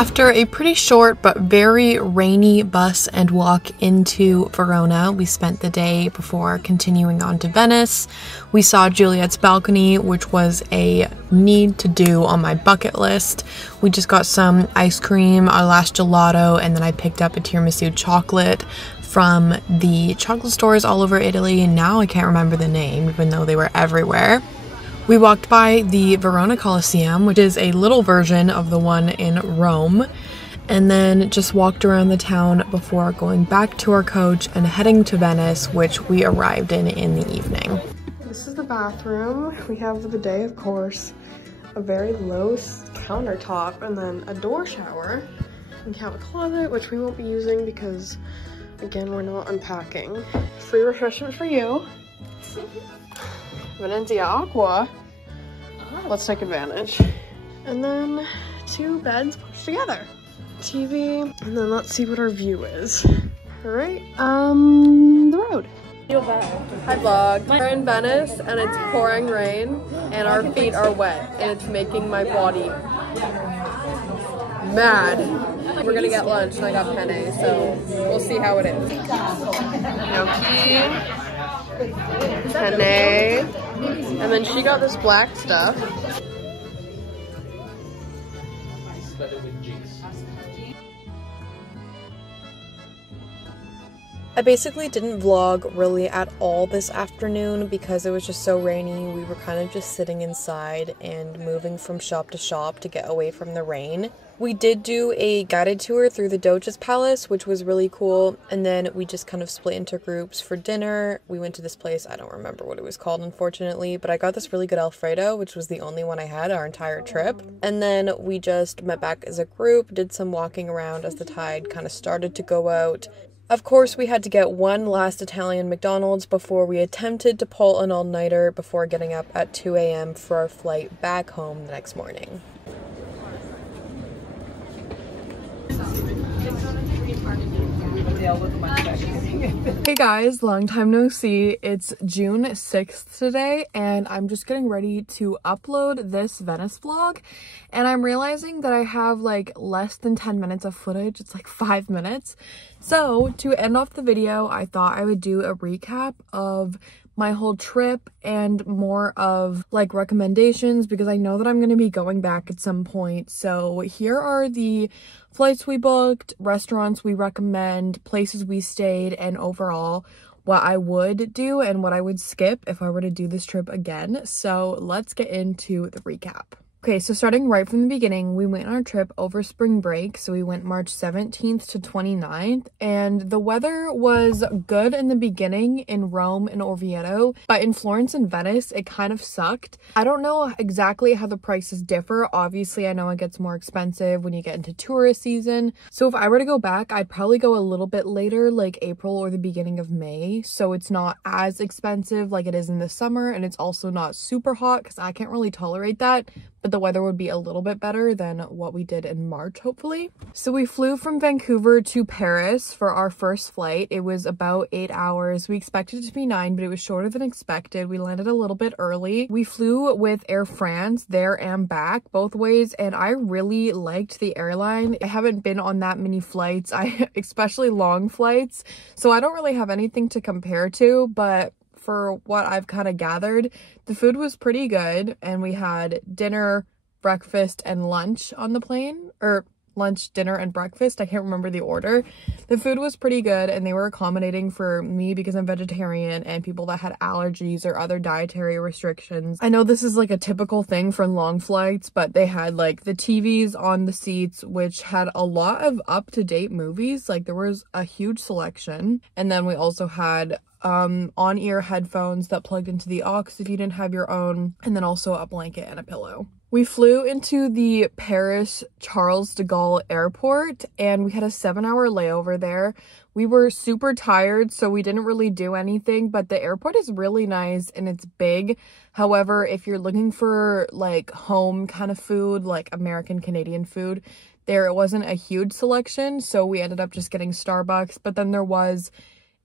After a pretty short but very rainy bus and walk into Verona, we spent the day before continuing on to Venice. We saw Juliet's balcony, which was a need to do on my bucket list. We just got some ice cream, our last gelato, and then I picked up a tiramisu chocolate from the chocolate stores all over Italy, and now I can't remember the name, even though they were everywhere. We walked by the Verona Colosseum, which is a little version of the one in Rome, and then just walked around the town before going back to our coach and heading to Venice, which we arrived in the evening. This is the bathroom. We have the bidet, of course, a very low countertop, and then a door shower. We have a closet, which we won't be using because, again, we're not unpacking. Free refreshment for you. Venezia Aqua. Let's take advantage. And then 2 beds pushed together. TV, and then let's see what our view is. All right, the road. Hi vlog. We're in Venice and it's pouring rain and our feet are wet and it's making my body mad. We're gonna get lunch and I got penne, so we'll see how it is. Gnocchi, penne, and then she got this black stuff. I basically didn't vlog really at all this afternoon because it was just so rainy. We were kind of just sitting inside and moving from shop to shop to get away from the rain. We did do a guided tour through the Doge's Palace, which was really cool, and then we just kind of split into groups for dinner. We went to this place, I don't remember what it was called unfortunately, but I got this really good Alfredo, which was the only one I had our entire trip. And then we just met back as a group, did some walking around as the tide kind of started to go out. Of course, we had to get one last Italian McDonald's before we attempted to pull an all-nighter before getting up at 2 a.m. for our flight back home the next morning. Hey guys, long time no see. It's June 6th today and I'm just getting ready to upload this Venice vlog, and I'm realizing that I have like less than 10 minutes of footage. It's like 5 minutes. So to end off the video, I thought I would do a recap of my whole trip and more of like recommendations because I know that I'm going to be going back at some point. So here are the flights we booked, restaurants we recommend, places we stayed, and overall what I would do and what I would skip if I were to do this trip again. So let's get into the recap. Okay, so starting right from the beginning, we went on our trip over spring break. So we went March 17th to 29th, and the weather was good in the beginning in Rome and Orvieto, but in Florence and Venice, it kind of sucked. I don't know exactly how the prices differ. Obviously, I know it gets more expensive when you get into tourist season. So if I were to go back, I'd probably go a little bit later, like April or the beginning of May. So it's not as expensive like it is in the summer, and it's also not super hot because I can't really tolerate that. But the weather would be a little bit better than what we did in March, hopefully. So we flew from Vancouver to Paris for our first flight. It was about 8 hours. We expected it to be 9, but it was shorter than expected. We landed a little bit early. We flew with Air France there and back both ways, and I really liked the airline. I haven't been on that many flights, especially long flights, so I don't really have anything to compare to, but for what I've kind of gathered, the food was pretty good, and we had dinner, breakfast, and lunch on the plane, or lunch, dinner, and breakfast. I can't remember the order. The food was pretty good, and they were accommodating for me because I'm vegetarian and people that had allergies or other dietary restrictions. I know this is like a typical thing for long flights, but they had like the TVs on the seats, which had a lot of up-to-date movies. Like there was a huge selection, and then we also had on-ear headphones that plugged into the aux if you didn't have your own, and then also a blanket and a pillow. We flew into the Paris Charles de Gaulle airport, and we had a 7-hour layover there. We were super tired, so we didn't really do anything, but the airport is really nice and it's big. However, if you're looking for like home kind of food, like American Canadian food, there wasn't a huge selection, so we ended up just getting Starbucks. But then there was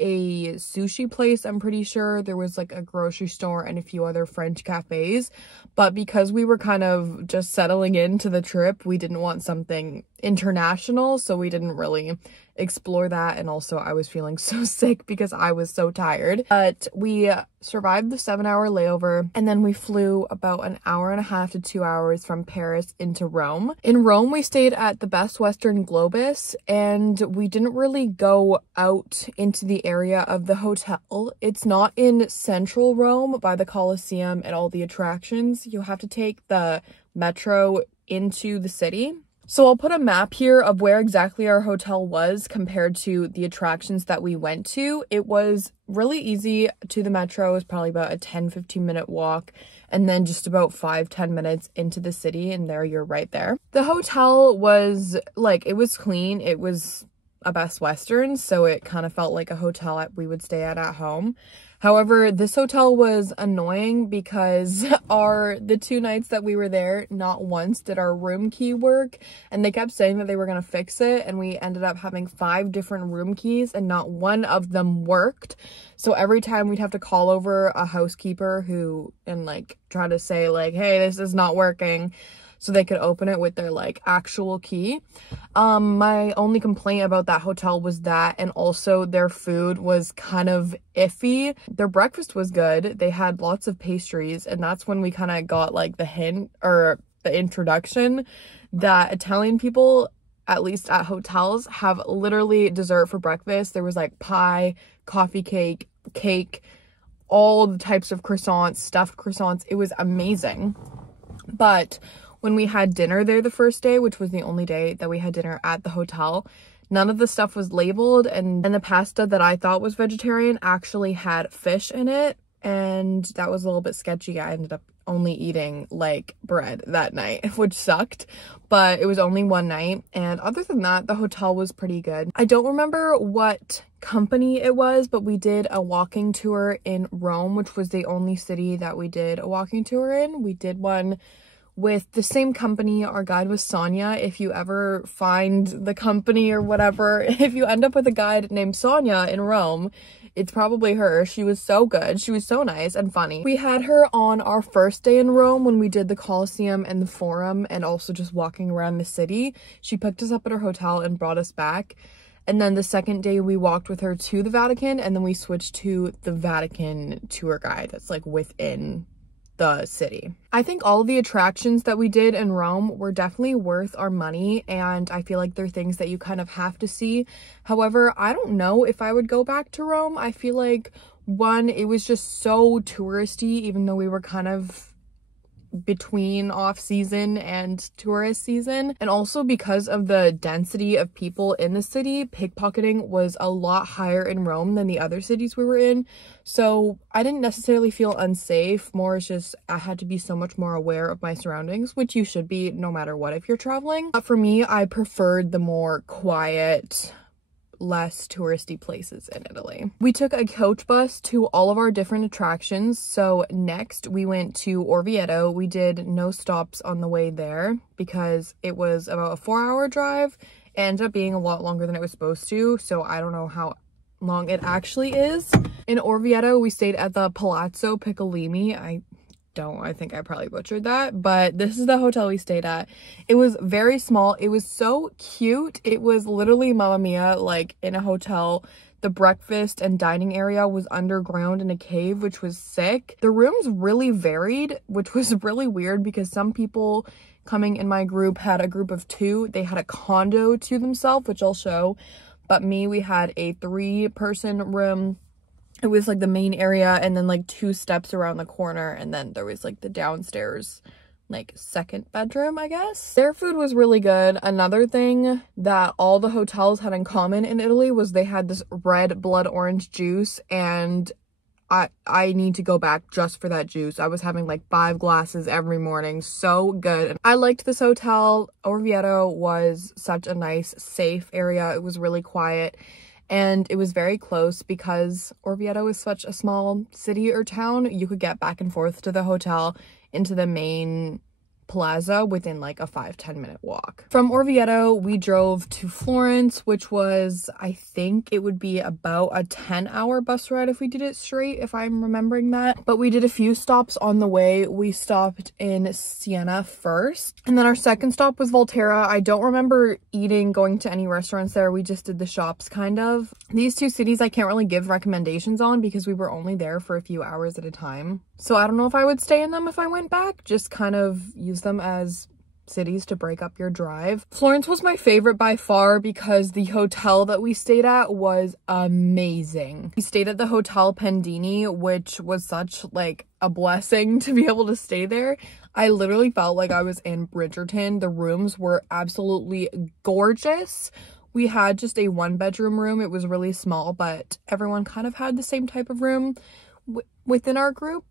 a sushi place, I'm pretty sure. There was like a grocery store and a few other French cafes. But because we were kind of just settling into the trip, we didn't want something international, so we didn't really explore that. And also I was feeling so sick because I was so tired. But we survived the 7-hour layover, and then we flew about an hour and a half to 2 hours from Paris into Rome. In Rome, we stayed at the Best Western Globus, and we didn't really go out into the area of the hotel. It's not in central Rome by the Colosseum and all the attractions. You have to take the metro into the city. So I'll put a map here of where exactly our hotel was compared to the attractions that we went to. It was really easy to the metro. It was probably about a 10-15 minute walk, and then just about 5-10 minutes into the city, and there you're right there. The hotel was like, it was clean. It was a Best Western, so it kind of felt like a hotel we would stay at home. However, this hotel was annoying because the 2 nights that we were there, not once did our room key work, and they kept saying that they were going to fix it, and we ended up having 5 different room keys and not one of them worked. So every time we'd have to call over a housekeeper and like try to say like, hey, this is not working, so they could open it with their like actual key. My only complaint about that hotel was that, and also their food was kind of iffy. Their breakfast was good. They had lots of pastries, and that's when we kind of got like the hint or the introduction that Italian people, at least at hotels, have literally dessert for breakfast. There was like pie, coffee cake, all the types of croissants, stuffed croissants. It was amazing. But when we had dinner there the first day, which was the only day that we had dinner at the hotel, none of the stuff was labeled, and the pasta that I thought was vegetarian actually had fish in it, and that was a little bit sketchy. I ended up only eating like bread that night, which sucked, but it was only one night, and other than that, the hotel was pretty good. I don't remember what company it was, but we did a walking tour in Rome, which was the only city that we did a walking tour in. We did one with the same company. Our guide was Sonia. If you ever find the company or whatever, if you end up with a guide named Sonia in Rome, it's probably her. She was so good. She was so nice and funny. We had her on our first day in Rome when we did the Colosseum and the Forum, and also just walking around the city. She picked us up at her hotel and brought us back. And then the second day we walked with her to the Vatican, and then we switched to the Vatican tour guide that's like within the city. I think all the attractions that we did in Rome were definitely worth our money, and I feel like they're things that you kind of have to see. However, I don't know if I would go back to Rome. I feel like, one, it was just so touristy, even though we were kind of between off-season and tourist season, and also because of the density of people in the city, pickpocketing was a lot higher in Rome than the other cities we were in. So I didn't necessarily feel unsafe, more it's just I had to be so much more aware of my surroundings, which you should be no matter what if you're traveling. But for me, I preferred the more quiet, less touristy places in Italy. We took a coach bus to all of our different attractions. So next we went to Orvieto. We did no stops on the way there because it was about a 4-hour drive. It ended up being a lot longer than it was supposed to, so I don't know how long it actually is. In Orvieto, we stayed at the Palazzo Piccolini. I think I probably butchered that, but this is the hotel we stayed at. It was very small. It was so cute. It was literally Mamma Mia, like in a hotel. The breakfast and dining area was underground in a cave, which was sick. The rooms really varied, which was really weird because some people coming in my group had a group of 2. They had a condo to themselves, which I'll show. But we had a 3-person room. It was like the main area, and then like 2 steps around the corner, and then there was like the downstairs like second bedroom, I guess. Their food was really good. Another thing that all the hotels had in common in Italy was they had this red blood orange juice, and I need to go back just for that juice. I was having like 5 glasses every morning. So good. And I liked this hotel. Orvieto was such a nice, safe area. It was really quiet. And it was very close because Orvieto is such a small city or town. You could get back and forth to the hotel into the main plaza within like a 5-10 minute walk. From Orvieto, we drove to Florence, which was, I think it would be about a 10-hour bus ride if we did it straight, if I'm remembering that. But we did a few stops on the way. We stopped in Siena first, and then our second stop was Volterra. I don't remember going to any restaurants there. We just did the shops kind of. These two cities I can't really give recommendations on because we were only there for a few hours at a time. So I don't know if I would stay in them if I went back. Just kind of use them as cities to break up your drive. Florence was my favorite by far because the hotel that we stayed at was amazing. We stayed at the Hotel Pendini, which was such like a blessing to be able to stay there. I literally felt like I was in Bridgerton. The rooms were absolutely gorgeous. We had just a 1-bedroom room. It was really small, but everyone kind of had the same type of room within our group.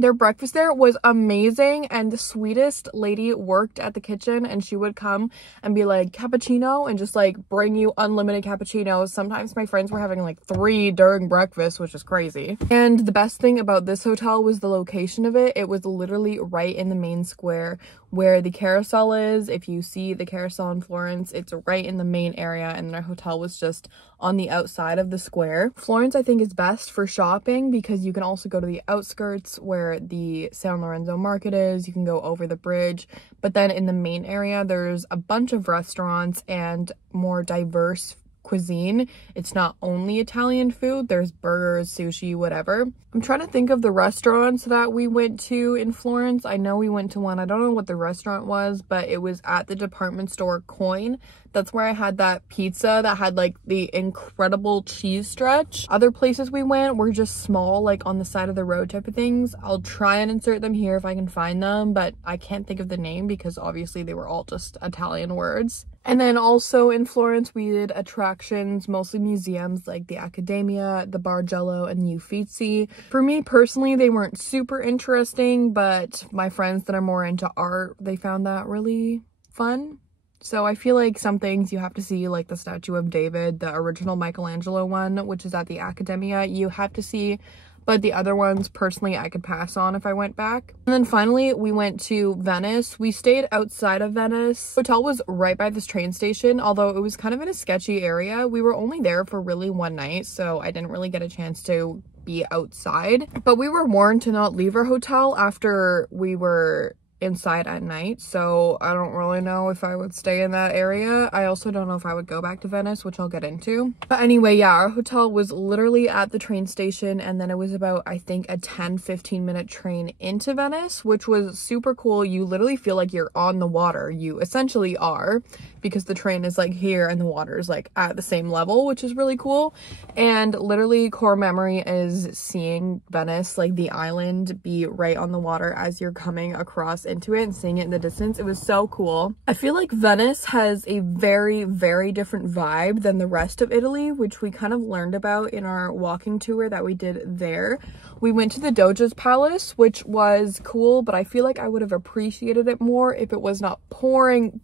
Their breakfast there was amazing, and the sweetest lady worked at the kitchen, and she would come and be like, cappuccino, and just like bring you unlimited cappuccinos. Sometimes my friends were having like 3 during breakfast, which is crazy. And the best thing about this hotel was the location of it. It was literally right in the main square where the carousel is. If you see the carousel in Florence, it's right in the main area, and our hotel was just on the outside of the square. Florence, I think, is best for shopping because you can also go to the outskirts where the San Lorenzo market is. You can go over the bridge, but then in the main area there's a bunch of restaurants and more diverse cuisine. It's not only Italian food, there's burgers, sushi, whatever. I'm trying to think of the restaurants that we went to in Florence. I know we went to one, I don't know what the restaurant was, but it was at the department store Coin. That's where I had that pizza that had like the incredible cheese stretch. Other places we went were just small, like on the side of the road type of things. I'll try and insert them here if I can find them, but I can't think of the name because obviously they were all just Italian words. And then also in Florence, we did attractions, mostly museums like the Accademia, the Bargello, and the Uffizi. For me personally, they weren't super interesting, but my friends that are more into art, they found that really fun. So I feel like some things you have to see, like the Statue of David, the original Michelangelo one, which is at the Accademia, you have to see. But the other ones, personally, I could pass on if I went back. And then finally, we went to Venice. We stayed outside of Venice. The hotel was right by this train station, although it was kind of in a sketchy area. We were only there for really one night, so I didn't really get a chance to be outside. But we were warned to not leave our hotel after we were inside at night, so I don't really know if I would stay in that area. I also don't know if I would go back to Venice, which I'll get into. But anyway, yeah, our hotel was literally at the train station, and then it was about, I think, a 10-15 minute train into Venice, which was super cool. You literally feel like you're on the water. You essentially are, because the train is like here and the water is like at the same level, which is really cool. And literally core memory is seeing Venice, like the island, be right on the water as you're coming across into it and seeing it in the distance. It was so cool. I feel like Venice has a very, very different vibe than the rest of Italy, which we kind of learned about in our walking tour that we did there. We went to the Doge's Palace, which was cool, but I feel like I would have appreciated it more if it was not pouring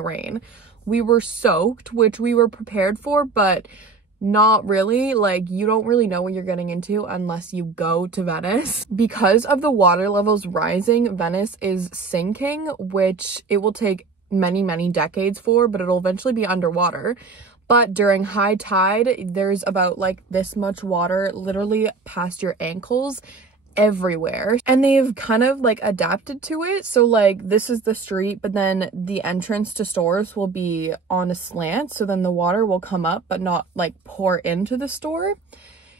rain. We were soaked, which we were prepared for, but not really. Like, you don't really know what you're getting into unless you go to Venice. Because of the water levels rising, Venice is sinking, which it will take many, many decades for, but it'll eventually be underwater. But during high tide, there's about like this much water literally past your ankles everywhere, and they've kind of like adapted to it. So like this is the street, but then the entrance to stores will be on a slant, so then the water will come up but not like pour into the store.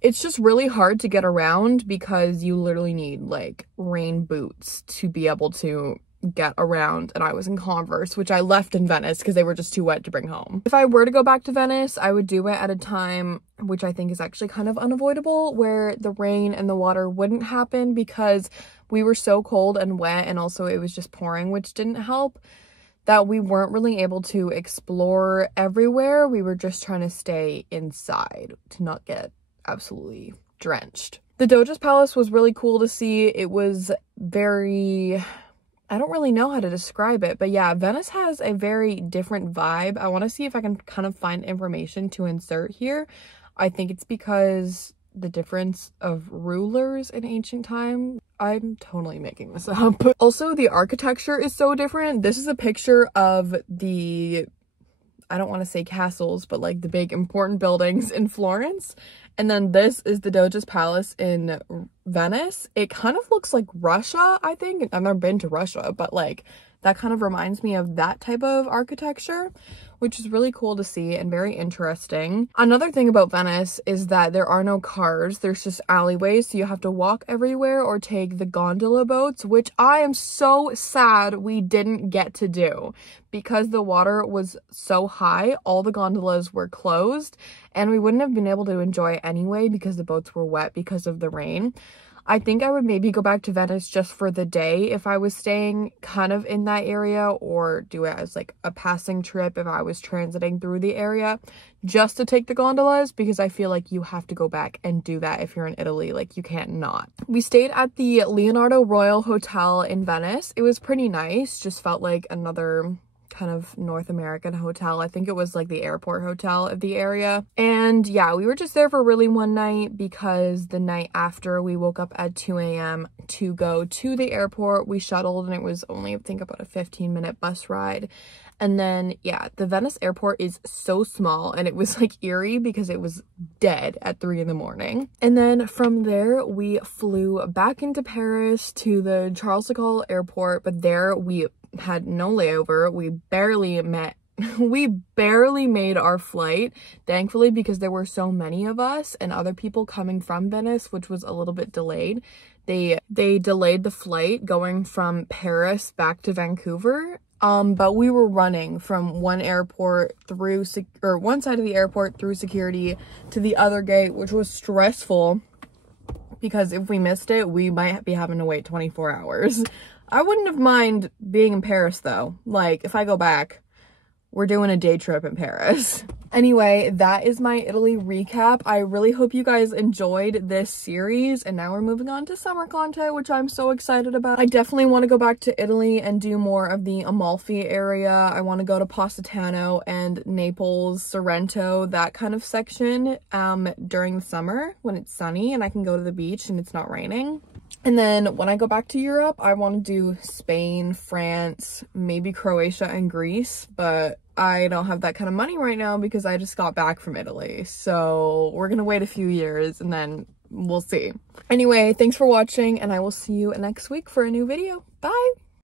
It's just really hard to get around because you literally need like rain boots to be able to get around, and I was in Converse, which I left in Venice because they were just too wet to bring home. If I were to go back to Venice, I would do it at a time which I think is actually kind of unavoidable, where the rain and the water wouldn't happen, because we were so cold and wet, and also it was just pouring, which didn't help, that we weren't really able to explore everywhere. We were just trying to stay inside to not get absolutely drenched. The Doge's Palace was really cool to see. It was very, I don't really know how to describe it, but yeah, Venice has a very different vibe. I want to see if I can kind of find information to insert here. I think it's because the difference of rulers in ancient time. I'm totally making this up. Also, the architecture is so different. This is a picture of the, I don't want to say castles, but like the big important buildings in Florence. And then this is the Doge's Palace in Venice. It kind of looks like Russia, I think. I've never been to Russia, but like that kind of reminds me of that type of architecture, which is really cool to see and very interesting. Another thing about Venice is that there are no cars. There's just alleyways, so you have to walk everywhere or take the gondola boats, which I am so sad we didn't get to do because the water was so high. All the gondolas were closed and we wouldn't have been able to enjoy anyway because the boats were wet because of the rain. I think I would maybe go back to Venice just for the day if I was staying kind of in that area, or do it as like a passing trip if I was transiting through the area just to take the gondolas, because I feel like you have to go back and do that if you're in Italy. Like you can't not. We stayed at the Leonardo Royal Hotel in Venice. It was pretty nice, just felt like another kind of North American hotel. I think it was like the airport hotel of the area. And yeah, we were just there for really one night because the night after we woke up at 2 a.m. to go to the airport. We shuttled and it was only, I think, about a 15-minute bus ride. And then yeah, the Venice airport is so small and it was like eerie because it was dead at 3 in the morning. And then from there we flew back into Paris to the Charles de Gaulle airport, but there we had no layover. We barely made our flight, thankfully, because there were so many of us and other people coming from Venice, which was a little bit delayed. They delayed the flight going from Paris back to Vancouver. But we were running from one airport through, or one side of the airport through security to the other gate, which was stressful because if we missed it, we might be having to wait 24 hours. I wouldn't have mind being in Paris though. Like if I go back, we're doing a day trip in Paris. Anyway, that is my Italy recap. I really hope you guys enjoyed this series, and now we're moving on to summer content, which I'm so excited about. I definitely want to go back to Italy and do more of the Amalfi area. I want to go to Positano and Naples, Sorrento, that kind of section during the summer when it's sunny and I can go to the beach and it's not raining. And then when I go back to Europe, I want to do Spain, France, maybe Croatia and Greece, but I don't have that kind of money right now because I just got back from Italy. So we're gonna wait a few years and then we'll see. Anyway, thanks for watching and I will see you next week for a new video. Bye!